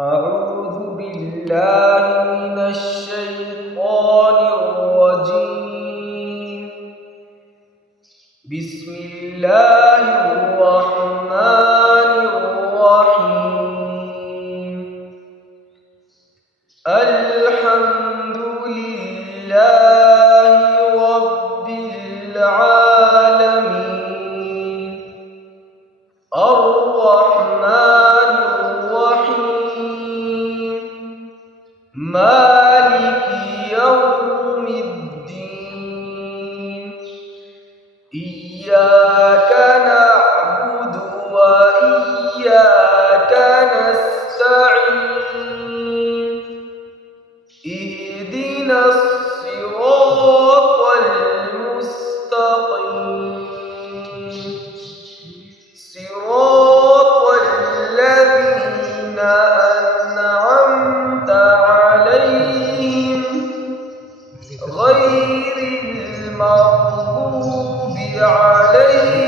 أعوذ بالله من الشيطان الرجيم. بسم الله الرحمن الرحيم. الحمد لله رب العالمين. الرحمن مالك يوم الدين. إياك نعبد وإياك نستعين. اهدنا الصراط المستقيم، صراط الذين أنعمت عليهم غير المغضوب عليهم